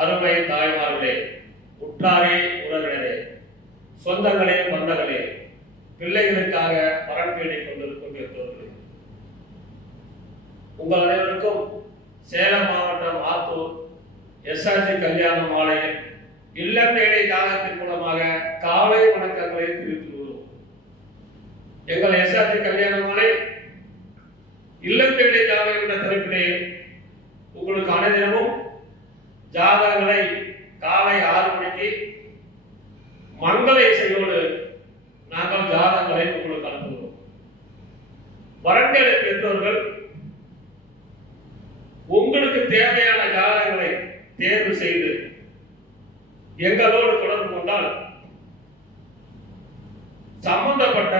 அருமை தாய்மார்களே, உற்றாரே, உறவினரே, சொந்தங்களே, பந்தங்களே, பிள்ளைகளுக்காக பலன் தேடிக் கொண்டிருக்கும் பெற்றோர்களே, உங்கள் அனைவருக்கும் சேலம் மாவட்டம் ஆத்தூர் எஸ்ஆர்ஜி கல்யாண மாலையில் இல்லம் தேடி ஜாதகத்தின் மூலமாக காலை வணக்கங்களை தெரிவித்துள்ளோம். எங்கள் எஸ்ஆர்ஜி கல்யாண மாலை இல்லம் தேடி ஜாதகம் என்ற தலைப்பிலே உங்களுக்கு அனைதினமும் ஜாதகங்களை காலை 6 மணிக்கு மங்கள இசையோடு நாங்கள் ஜாதகங்களை உங்களுக்கு அனுப்புகிறோம். வரன்களை பெற்றோர்கள் உங்களுக்கு தேவையான ஜாதகங்களை தேர்வு செய்து எங்களோடு தொடர்பு கொண்டால் சம்பந்தப்பட்ட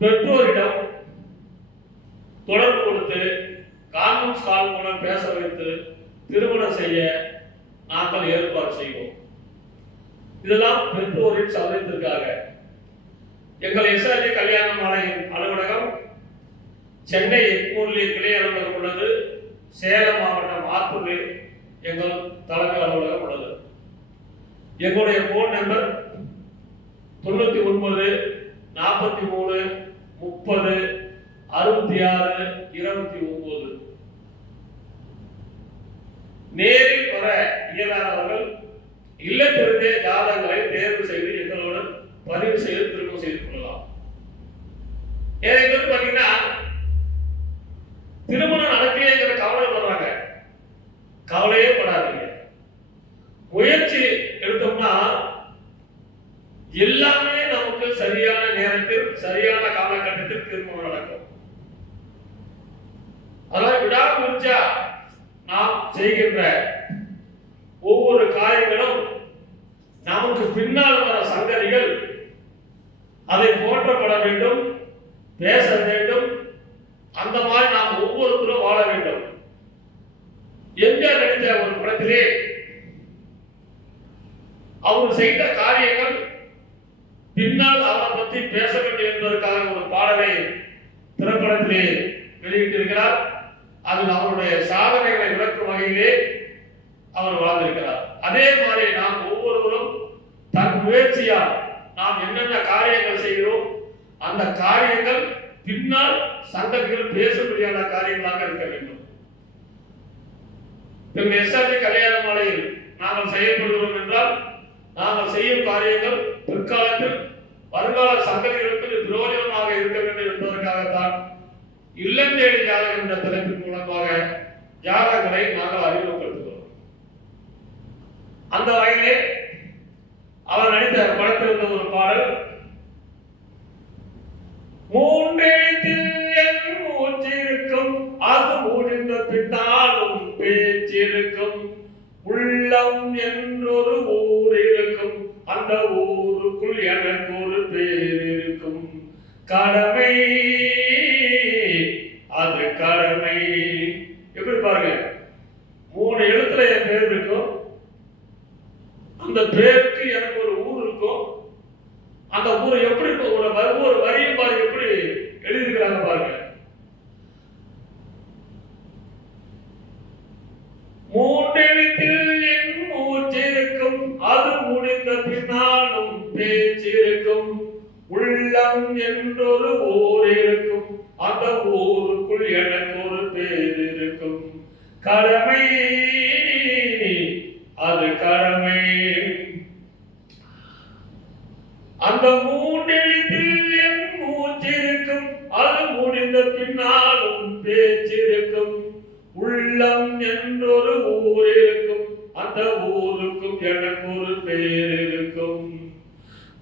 பெற்றோரிடம் தொடர்பு கொடுத்து கான்ஃபரன்ஸ் கால் மூலம் பேச வைத்து திருமணம் செய்ய நாங்கள் ஏற்பாடு செய்வோம். இதெல்லாம் பெற்றோரின் சௌகரியத்திற்காக. எங்கள் எஸ்ஆர்ஜி கல்யாண மாலையின் அலுவலகம் சென்னை எக்மூரில் கிளை அலுவலகம் உள்ளது. சேலம் மாவட்டம் ஆத்தூரில் எங்கள் தலைமை அலுவலகம் உள்ளது. எங்களுடைய போன் நம்பர் 99 43 30 66 29. நேரில் வர இயலாதவர்கள் இல்லத்திலிருந்தே ஜாதகங்களை தேர்வு செய்து எங்களோடு பதிவு செய்து திருமணம் செய்து கொள்ளலாம். பார்த்தீங்கன்னா திருமணம் நடக்கலையேங்கிற கவலைப்படுறாங்க. கவலையே படாதீங்க. முயற்சி எடுத்தோம்னா எல்லாமே நமக்கு சரியான நேரத்தில் சரியான காலகட்டத்தில் திருமணம் நடக்கும். அதாவது விடாமுயற்சியா நாம் செய்கின்ற ஒவ்வொரு காரியங்களும் நமக்கு பின்னால் வர சங்கதிகள் அதை போற்றப்பட வேண்டும், பேச வேண்டும். அந்த மாதிரி நாம் ஒவ்வொருத்தரும் வாழ வேண்டும். எம்ஜிஆர் நடித்த ஒரு படத்திலே அவர் செய்த காரியங்கள் பின்னால் அவரை பற்றி பேச வேண்டும் என்பதற்காக ஒரு பாடலை திரைப்படத்திலே வெளியிட்டிருக்கிறார். அதில் அவருடைய சாதனைகளை விளக்கும் வகையிலே அவர் வாழ்ந்திருக்கிறார். அதே மாதிரி நாம் ஒவ்வொருவரும் தன் முயற்சியால் நாம் என்னென்ன காரியங்கள் செய்கிறோம் அந்த காரியங்கள் பின்னால் சந்ததிகள் பேசக்கூடியான காரியங்களாக இருக்க வேண்டும். எஸ்ஆர்ஜி கல்யாண மாலையில் நாங்கள் செயல்படுகிறோம் என்றால் நாங்கள் செய்யும் காரியங்கள் பிற்காலத்தில் வருங்கால சந்ததிகளுக்கு பிரயோஜனமாக இருக்க வேண்டும் என்பதற்காகத்தான் இல்லம் தேடி ஜாதகம் என்ற தலைப்பின் மூலமாக ஜாதகங்களை நாங்கள் அறிமுகப்படுத்துகிறோம். அந்த வகையிலே அவர் நடித்த படத்திலிருந்த ஒரு பாடல், மூன்றெழுத்தில் என் மூச்சிருக்கும், அது முடிந்த பின்னாலும் பேச்சிருக்கும், உள்ளம் என்றொரு ஊர் இருக்கும், அந்த ஊருக்குள் எனக்கு ஒரு பேர் இருக்கும், கடமை அது கடமை. எப்படி பாருங்க, 3 எழுத்துல என் பேர் இருக்கும், அந்த பேருக்கு எனக்கு ஒரு ஊர் இருக்கும். அந்த ஊரை எப்படி ஒவ்வொரு வரியும் பாருங்க எப்படி எழுதிருக்கிறாங்க பாருங்க. 3 எழுத்தில் என் மூச்சிருக்கும், அது முடிந்த பின்னாலும் பேச்சிருக்கும், உள்ளம் என்றொரு ஊர் இருக்கும், அந்த ஊருக்குள் எனக்கு ஒரு பேர் இருக்கும், கடமை அது கடமை. அந்த 3 எழுத்தில் என் மூச்சிருக்கும், அது முடிந்த பின்னாலும் பேச்சிருக்கும், உள்ளம் என்றொரு ஊர் இருக்கும், அந்த ஊருக்கும் எனக்கு ஒரு பேர் இருக்கும்,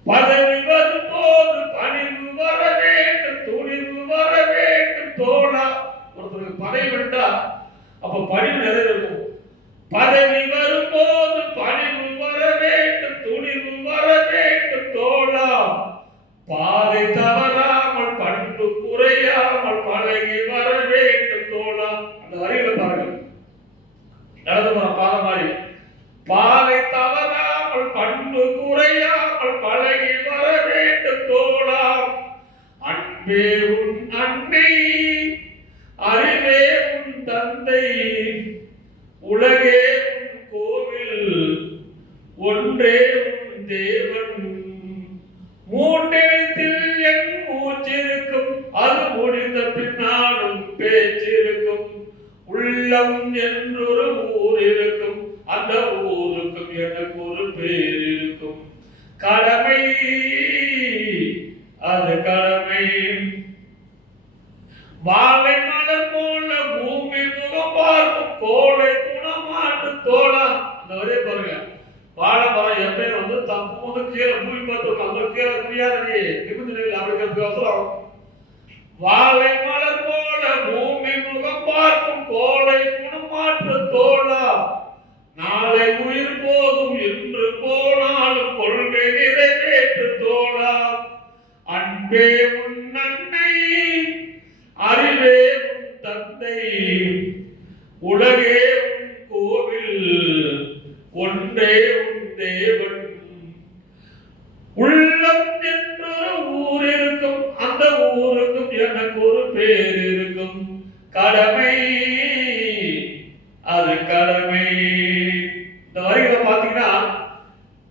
பதவி வரும்போது பணிவு வர வேண்டும், துணிவு வர வேண்டும் தோழா. ஒருத்தருக்கு பதவி வேண்டா அப்ப பணிவு நிறைவேறும். பதவி வரும்போது பணிவு வர வேண்டும், துணிவு வர வேண்டும் தோழா, பாதை தவறாமல் பண்பு குறையாமல் பழகி வர வேண்டும் தோழா. அந்த வரிகளை பாருங்கள், நடந்து போற பாதை மாதிரி, பாதை தவறாமல் பண்பு குறையாமல் பழகி வர வேண்டும் தோழா, அன்பே உன் அன்னை அறிவே உன் தந்தை, உலகே உன் கோவில் ஒன்றே உன் தேவன். மூன்றெழுத்தில் என் மூச்சிருக்கும், அது முடிந்த பின்னாலும் பேச்சிருக்கும். உள்ளம் என்றொரு ஊர் இருக்கும், அந்த ஊருக்கும் எனக்கு ஒரு பேர் இருக்கும். கடமை அது கடமை. வாழை மலர் போல பூமி முகம் பார்க்கும், கோளை குணமாற்று தோழா. அந்த வரைய பாருங்க. வாழை மரம் எப்பயும் தப்பு கீழே பூமி பார்த்து அங்க கீழே முடியாது நிமிந்து அப்படிங்கிறது அவசரம். வாழை மலர் போல பூமி முகம் பார்க்கும், கோளை குணமாற்று தோழா. நாளை உயிர் போகும், இன்று போனாலும் கொள்கை நிறைவேற்று தோழா. அன்பே உன் அன்னை, அறிவே உன் தந்தை, உலகே உன் கோவில் ஒன்றே உன் தேவன். உள்ளம் என்றொரு ஊர் இருக்கும், அந்த ஊருக்கும் எனக்கு ஒரு பேர் இருக்கும். கடமை அது கடமை. இந்த வரிகளை பார்த்தீங்கன்னா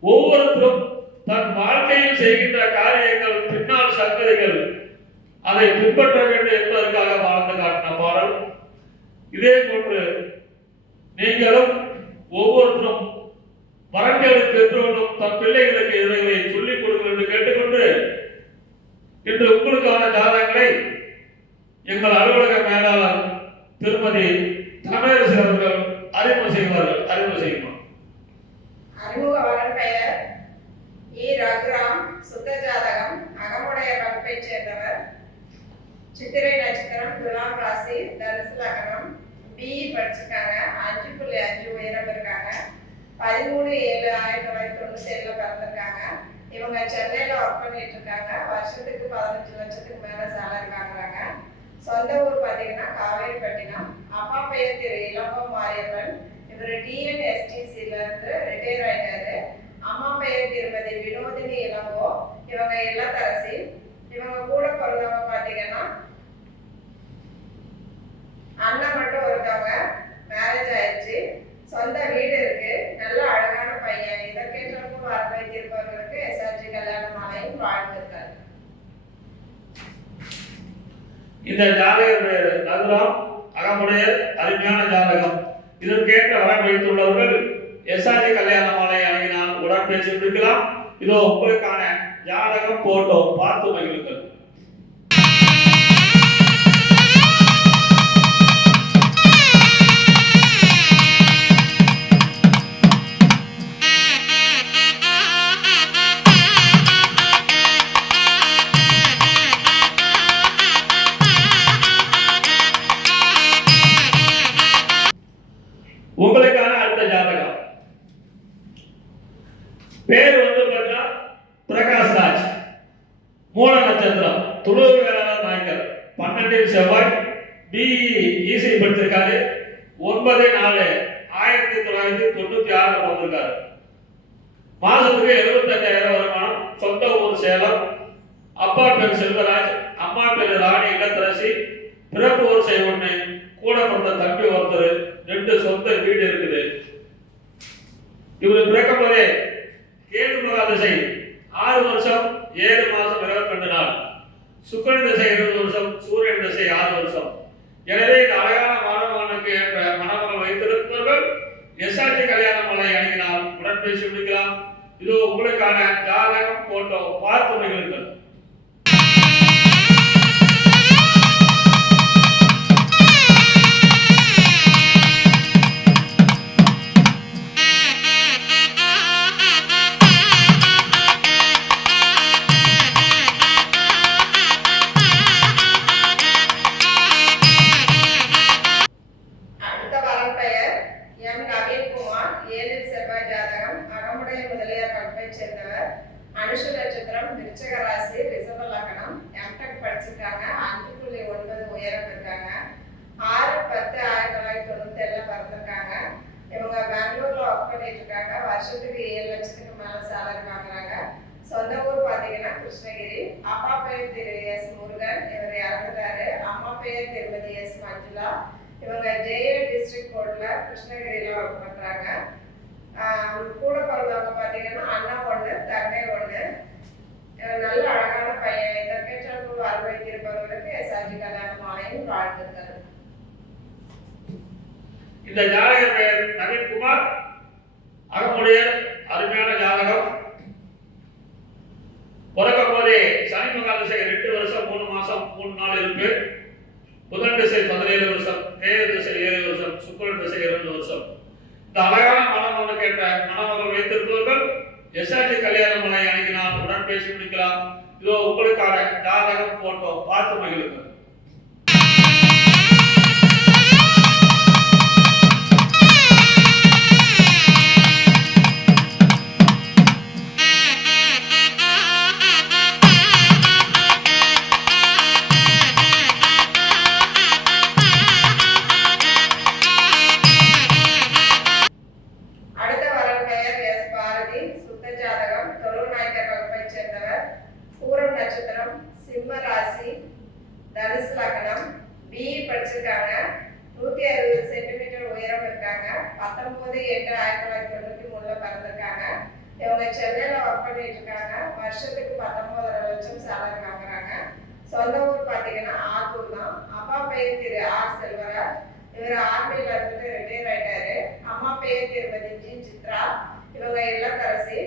ஒவ்வொருத்தரும் தன் வாழ்க்கையில் செய்கின்ற காரியங்கள் பின்னால் சங்கதிகள் அதை பின்பற்ற வேண்டும் என்பதற்காக வாழ்ந்து காட்டின பாடல். இதே போன்று நீங்களும் ஒவ்வொருத்தரும் வரங்களை பெற்றோர்களும் தன் பிள்ளைகளுக்கு இவைகளை சொல்லிக் கொடுங்கள் என்று கேட்டுக்கொண்டு இன்று உங்களுக்கான ஜாதகங்களை எங்கள் அலுவலக மேலாளர் திருமதி தமிழரசி அவர்கள் அறிமுகம் செய்வார்கள். அறிமுகம் செய்வோம். அறிமுகவரன் பெயர் இ. ரகுராம். சுத்த ஜாதகம் அகமுடைய வகுப்பைச் சேர்ந்தவர். சித்திரை நட்சத்திரம், துலாம் ராசி, தனுசு லக்னம். பிஇ படிச்சிருக்காங்க. 5.5 உயரம் இருக்காங்க. 13/7/1997 பிறந்திருக்காங்க. இவங்க சென்னையில ஒர்க் பண்ணிட்டு இருக்காங்க. வருஷத்துக்கு 15 லட்சத்துக்கு மேல சேலரி வாங்குறாங்க. சொந்த ஊர் பார்த்தீங்கன்னா காவேரிப்பட்டினம். அப்பா பெயர் திரு இளங்கோ மாரியப்பன். இவர் டிஎன்எஸ்டிசில இருந்து ரிட்டையர் ஆயிட்டாரு. அம்மா பெயர் திருமதி வினோதினி இளங்கோ. இவங்க இல்லத்தரசி. இவங்க கூட பிறந்தவங்க பார்த்தீங்கன்னா அண்ணன் மட்டும் ஒருத்தவங்க. மேரேஜ் ஆயிடுச்சு. சொந்த வீடு இருக்கு. நல்ல அழகான பையன். இதற்கேற்ற வரவை வைத்திருப்பவர்களுக்கு எஸ்ஆர்ஜி கல்யாண மாலையும் வாழ்ந்திருக்காரு. இந்த ஜாதகம் ரகுராம் அகமுடைய அருமையான ஜாதகம். இதற்கேற்ற வரம் வைத்துள்ளவர்கள் எஸ்ஆர்ஜி கல்யாண மாலை அணுகினால் உடன் பேசி முடிக்கலாம். இதோ உங்களுக்கான ஜாதகம் போட்டோ பார்த்து மகிழுங்கள். உங்களுக்கான அடுத்த ஜாதகம் பேர் பார்த்தீங்கன்னா பிரகாஷ்ராஜ். மூல நட்சத்திரம், துளுவு வேளாளர் நாயக்கர். 12 செவ்வாய். பிஇசி படிச்சிருக்காரு. 9/4/1996 பிறந்திருக்காரு. மாசத்துக்கு 75,000 வருமானம். சொந்த ஊர் சேலம். அப்பா பேர் செல்வராஜ், அம்மா பேர் ராணி இல்லத்தரசி. பிறப்பு ஊர் செய்வொன்னு. கூட பிறந்த தம்பி ஒருத்தர். 2 சொந்த வீடு இருக்குது. இவர் பிறக்கும் போதே கேது மகா திசை 6 வருஷம் 7 மாசம் 22 நாள். சுக்கிரன் திசை 20 வருஷம். சூரியன் திசை 6 வருஷம். எனவே இந்த அழகான மாணவனுக்கு என்ற மணமகள் வைத்திருப்பவர்கள் எஸ்ஆர்டி கல்யாண மாலை அணுகினால் உடன் பேசி முடிக்கலாம். இதோ உங்களுக்கான ஜாதகம் போட்டோ பார்த்து மகிழுங்கள். அனுஷ நட்சத்திரம், விருச்சிக ராசி, ரிஷப லக்னம். எம்டெக் படிச்சிருக்காங்க. 5.9 உயரம் இருக்காங்க. 6/10/1997 பிறந்திருக்காங்க. இவங்க பெங்களூர்ல ஒர்க் பண்ணிட்டு இருக்காங்க. வருஷத்துக்கு 7 லட்சத்துக்கு மேல சேலரி வாங்குறாங்க. சொந்த ஊர் பார்த்தீங்கன்னா கிருஷ்ணகிரி. அப்பா பெயர் திரு எஸ் முருகன். இவர் இறந்துட்டாரு. அம்மா பெயர் திருமதி எஸ் மஞ்சுளா. இவங்க ஜெய டிஸ்ட்ரிக்ட் கோர்ட்ல கிருஷ்ணகிரியில ஒர்க் பண்றாங்க. கூட பிறந்தவங்க பார்த்தீங்கன்னா அண்ணா ஒன்று, தங்கை ஒன்று. நல்ல அழகான பையன். இதற்கேற்ற அறுவை திருப்பவர்களுக்கு எஸ்ஆர்ஜி கல்யாண மாலையும் வாழ்த்துக்கள். இந்த ஜாதகர் பெயர் நவீன்குமார். அகமுடைய அருமையான ஜாதகம். பிறக்கும் போதே சனி மகால் திசை 2 வருஷம் 3 மாசம் 3 நாள் இருப்பு. புதன் திசை 17 வருஷம், தேய திசை 7 வருஷம், சுக்கிரன் திசை 2 வருஷம். இந்த அழகான மணமகனுக்கு ஏற்ற மணமகள் வைத்திருப்பவர்கள் எஸ்ஆர்ஜி கல்யாண மலை அணுகினால் உடன் பேசி முடிக்கலாம். இதோ உங்களுக்கான ஜாதகம் போட்டோ பார்த்து மகிழுங்கள். சிம்ம ராசி, தனுசு லக்னம், பிஇ படிச்சிருக்காங்க. 160 சென்டிமீட்டர் உயரம் இருக்காங்க. 19/8/1993 பிறந்திருக்காங்க. இவங்க சென்னையில ஒர்க் பண்ணிட்டு இருக்காங்க. வருஷத்துக்கு 19.5 லட்சம் சேலரி வாங்குறாங்க. சொந்த ஊர் பார்த்தீங்கன்னா ஆத்தூர் தான். அப்பா பெயர் திரு ஆர் செல்வராஜ். இவர் ஆர்மியில இருந்துட்டு ரிட்டையர் ஆயிட்டாரு. அம்மா பெயர் திருமதி ஜி சித்ரா. இவங்க இல்லத்தரசி.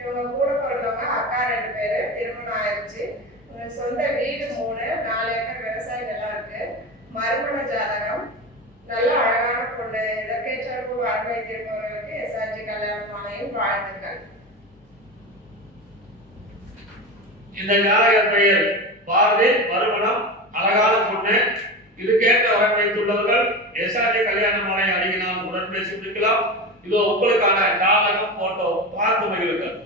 இவங்க கூட பிறந்தவங்க அக்கா 2 பேரு. திருமணம் ஆயிடுச்சு. சொந்த வீடு 3, 4 ஏக்கர் விவசாய நிலம் இருக்கு. மறுமண ஜாதகம். நல்ல அழகான பொண்ணு. இதற்கேற்ற அன்பை திருப்பவர்களுக்கு எஸ்ஆர்ஜி கல்யாண மாலையும் வாழ்த்துக்கள். இந்த ஜாதகர் பெயர் பாரதி. மறுமணம், அழகான பொண்ணு. இதுக்கேற்ற வரம் வைத்துள்ளவர்கள் எஸ்ஆர்ஜி கல்யாண மாலை அணுகினால் உடன் பேசி முடிக்கலாம். இதோ உங்களுக்கான ஜாதகம் போட்டோ பார்த்து மகிழுங்கள்.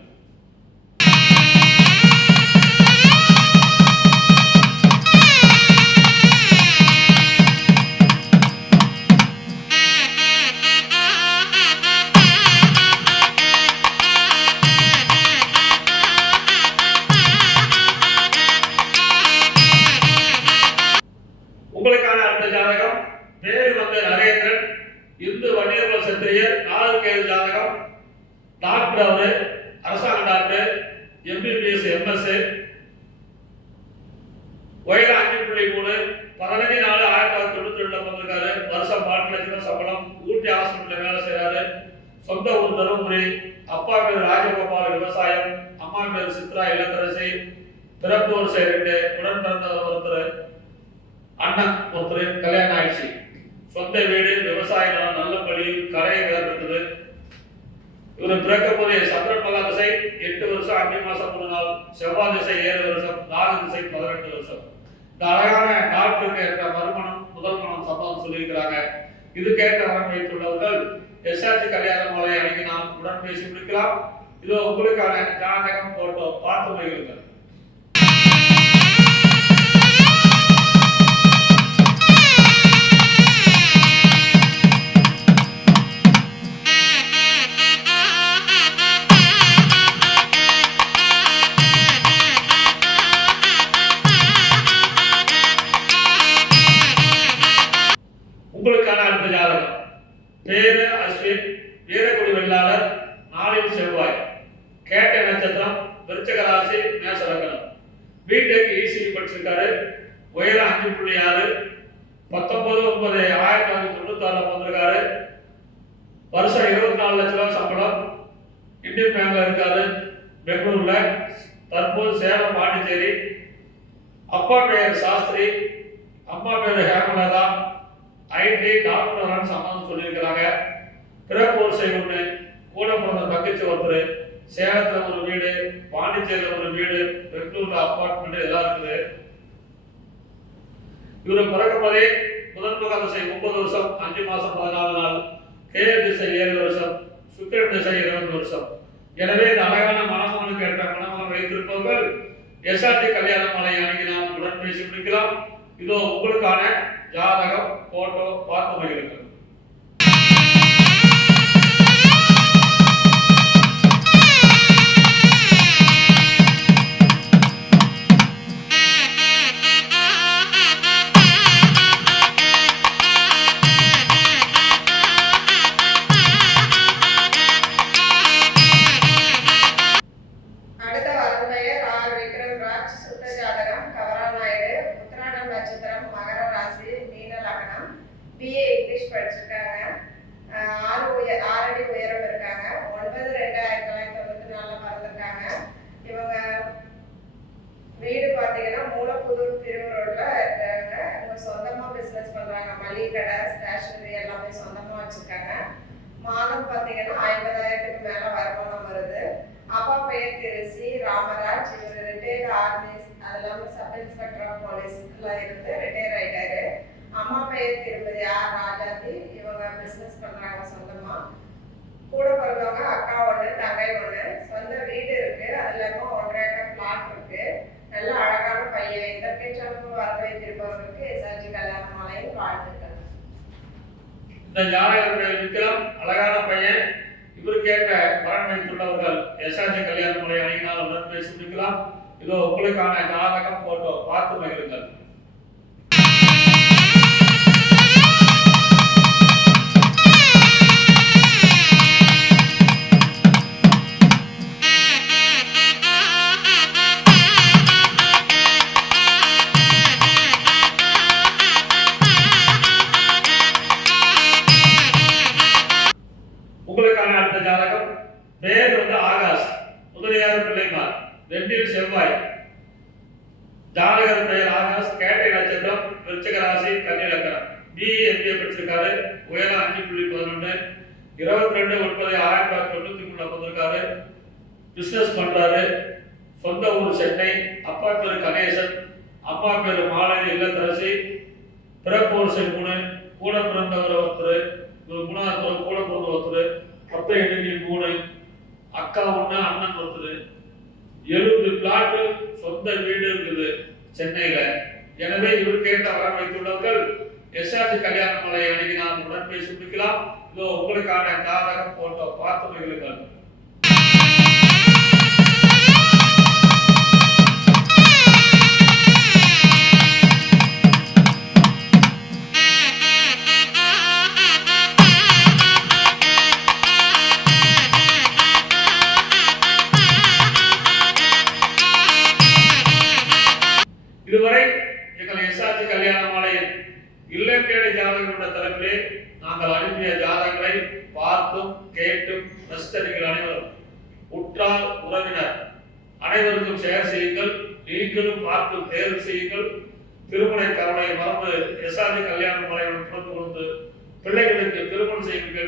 உங்களுக்கான அடுத்த ஜாதகம் பேர் நரேந்திரன். இந்து வன்னியர்குல சத்திரியர். 4 கேது ஜாதகம். டாக்டர் அவரு, அரசாங்க டாக்டர், எம்பிபிஎஸ் எம்எஸ். வயது 5.3. 15/4/1992 வந்திருக்காரு. வருஷம் 4 லட்சம் சம்பளம். ஊட்டி ஹாஸ்பிட்டல்ல வேலை செய்யறாரு. சொந்த ஊர் தருமபுரி. அப்பா பேர் ராஜகோபால், விவசாயம். அம்மா பேர் சித்ரா, இல்லத்தரசி. பிறப்பு வருஷம் 2. உடன் பிறந்தவர் ஒருத்தர், அண்ணன் ஒருத்தர், கல்யாணம் ஆயிடுச்சு. சொந்த வீடு, விவசாய நிலம், நல்ல பள்ளி, கடை வேறு இருக்குது. இவர் பிறக்க போதே சந்திரன் மகால் திசை 8 வருஷம் 5 மாசம் 3 நாள், செவ்வாய் திசை 7 வருஷம், ராகு திசை 18 வருஷம். இந்த அழகான டாக்டருக்கு ஏற்ற மறுமணம், முதல் மனம் சம்பளம் சொல்லியிருக்கிறாங்க. இதுக்கேற்ற வரம் வைத்துள்ளவர்கள் எஸ்ஆர்ஜி கல்யாண மாலை அணுகினால் உடன் பேசி முடிக்கலாம். இதோ உங்களுக்கான ஜாதகம் போட்டோ பார்த்து மகிழுங்கள். உங்களுக்கான அடுத்த ஜாதகம் பேரு அஸ்வின். வீரக்குடி வெள்ளாளர். நாளில் செவ்வாய். கேட்ட நட்சத்திரம். விருச்சிக ராசி, மேஷ லக்னம். பிடெக் இசிஇ படிச்சிருக்காரு. உயரம் 5.6. 19/9/1996 வந்திருக்காரு. வருஷம் 24 லட்சம் ரூபாய் சம்பளம். இந்தியன் பேங்க்ல இருக்காரு, பெங்களூர்ல. தற்போது சேலம், பாண்டிச்சேரி. அப்பா பெயர் சாஸ்திரி, அம்மா பேர் ஹேமலதா. ஐடி டாக்டர் சம்பந்தம் சொல்லியிருக்கிறாங்க. பிறப்பு வருஷம் 1. கூட பிறந்த தங்கச்சி ஒருத்தர். சேலத்துல ஒரு வீடு, பாண்டிச்சேரியில் ஒரு வீடு, பெங்களூர்ல அப்பார்ட்மெண்ட் எல்லாம் இருக்குது. இவரு பிறக்கும் போதே புதன் மகால் திசை 9 வருஷம் 5 மாசம் 14 நாள், கேய திசை 7 வருஷம், சுக்கிரன் திசை 20 வருஷம். எனவே இந்த அழகான மணமகனுக்கு ஏற்ற மணமகன் வைத்திருப்பவர்கள் எஸ்ஆர்ஜி கல்யாண மாலை அணுகினால் உடன் பேசி முடிக்கலாம். இதோ உங்களுக்கான ஜாதகம் போட்டோ பார்த்து மகிழுங்கள். நட்சத்திரம், மகர ராசி, மீன லக்னம், பிஏ இங்கிலீஷ் படிச்சிருக்காங்க. 6 அடி உயரம் இருக்காங்க. 9/2/1994 பிறந்திருக்காங்க. இவங்க வீடு பார்த்தீங்கன்னா மூலப்புதூர் திருவூரோட இருக்காங்க. இவங்க சொந்தமா பிசினஸ் பண்றாங்க. மளிகை கடை, ஸ்டேஷனரி எல்லாமே சொந்தமா வச்சிருக்காங்க. மாதம் பார்த்தீங்கன்னா 50,000க்கு மேல வருமானம் வருது. அப்பா பெயர் திரு சி. ராமராஜ். இவர் ரிட்டையர்டு ஆர்மி, அது இல்லாமல் சப் இன்ஸ்பெக்டர் ஆஃப் போலீஸ்ல இருந்து ரிட்டையர் ஆயிட்டாரு. அம்மா பெயர் திருமதி ஆர். ராஜாத்தி. இவங்க பிசினஸ் பண்றாங்க சொந்தமா. கூட பிறந்தவங்க அக்கா 1, தங்கை 1. சொந்த வீடு இருக்கு. அது இல்லாம 1.5 ஏக்கர் பிளாட் இருக்கு. நல்ல அழகான பையன். இதற்கேற்ற வரவை திருப்பவர்களுக்கு எஸ்ஆர்ஜி கல்யாண மாலையில் வாழ்த்துக்கள். இந்த ஜாதகத்தில் விக்ரம் அழகான பையன். இவருக்கு ஏற்ற வரன் வைத்துள்ளவர்கள் எஸ்ஆர்ஜி கல்யாண முறை அணியினால் உடன் பேசி முடிக்கலாம். இதோ உங்களுக்கான ஜாதகம் போட்டோ பார்த்து மகிழுங்கள். உங்களுக்கான அடுத்த ஜாதகம். பெயர் ஆகாஷ். முதலியார் பிள்ளைமார். 2 செவ்வாய். ஜாதகர் பெயர் ஆகாஷ். கேட்டை நட்சத்திரம், விருச்சிக ராசி, கன்னி லக்னம். பிஏ எம்பிஏ படிச்சிருக்காரு. உயரம் 5.11. 22/9/1993 பிறந்திருக்காரு. பிசினஸ் பண்றாரு. சொந்த ஊர் சென்னை. அப்பா பேரு கணேசன். அம்மா பேரு மாலதி இல்லத்தரசி. பிறப்பு வருஷம் 3. கூட பிறந்தவர் ஒருத்தர். 3வது கூட பிறந்த ஒருத்தர். அப்ப எண்ணி 3. அக்கா 1, அண்ணன் ஒருத்தர். 70 பிளாட் சொந்த வீடு இருக்குது சென்னையில. எனவே இவருக்கு ஏற்ற வரம் வைத்துள்ளவர்கள் எஸ்ஆர்ஜி கல்யாண மலை அணுகினால் உடன் பேசி முடிக்கலாம். இதோ உங்களுக்கான ஜாதகம் போட்டோ பார்த்து மகிழுங்கள். இதுவரை எங்கள் எஸ்ஆர்ஜி கல்யாண மாலையில் இல்லம் தேடி ஜாதகங்களோட தரப்பிலே நாங்கள் அனுப்பிய ஜாதகங்களை பார்த்தும் கேட்டும் ரசித்தவர்கள் அனைவரும் உற்றார் உறவினர் அனைவருக்கும் ஷேர் செய்யுங்கள். நீங்களும் பார்த்து தேர்வு செய்யுங்கள். திருமண கவலை மறந்து எஸ்ஆர்ஜி கல்யாண மாலையுடன் தொடர்பு கொண்டு பிள்ளைகளுக்கு திருமணம் செய்யுங்கள்.